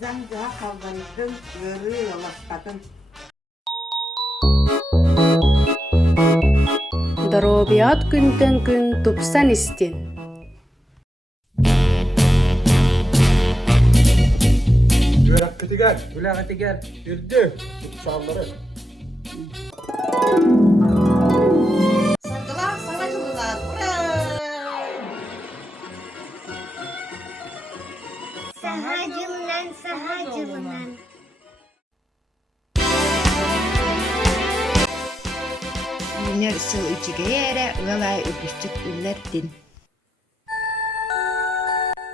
Zanca kaldanızdın, görü yolaşkadın. Дробият күнтен күн тупсан истин. Görakıtı gel, gülakıtı gel. Yürüdü. Sağları. Sargılar sana cılılar. Sahacılınan, sahacılınan. Minner ısıl içige yere ıgalay öpüştük üllettin.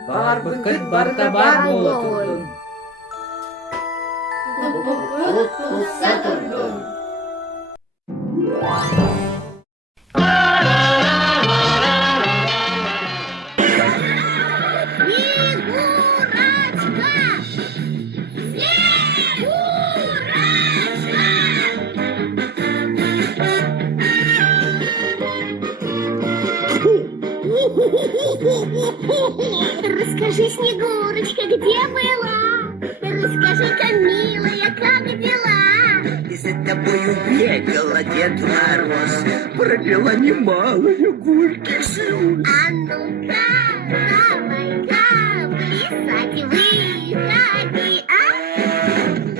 Бар быкыт барда бар болотун. Tutsa durdun. Расскажи, Снегурочка, где была? Расскажи-ка, милая, как дела? И за тобою бегала Дед Мороз, пропила немало горьких слез. А ну-ка, давай-ка, плясать выходи, а?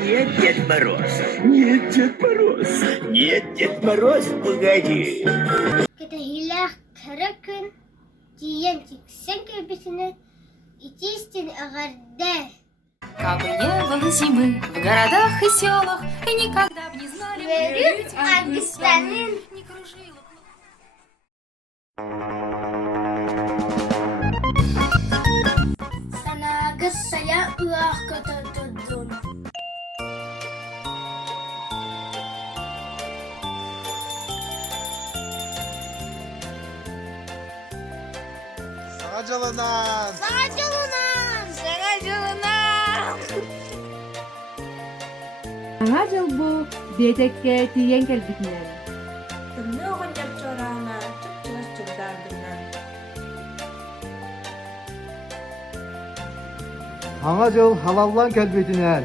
Нет, Дед Мороз, нет, Дед Мороз, нет, Дед Мороз, погоди. Катахилах таракын, тиен тиксен кебесine, итистин агарда. Кабы не было зимы в городах и селах, и никогда б не знали Верит Ангистанин. не кружила. Sana kız saya ıah kata tuttun. Sağcalanan. Sağcılınan. Аңа жыл бу бетекке тиен келбитинен. Тымны оғынjak çorağına çıp-çıvış çıldardırlar. Sana jıl halallan kelbetinden.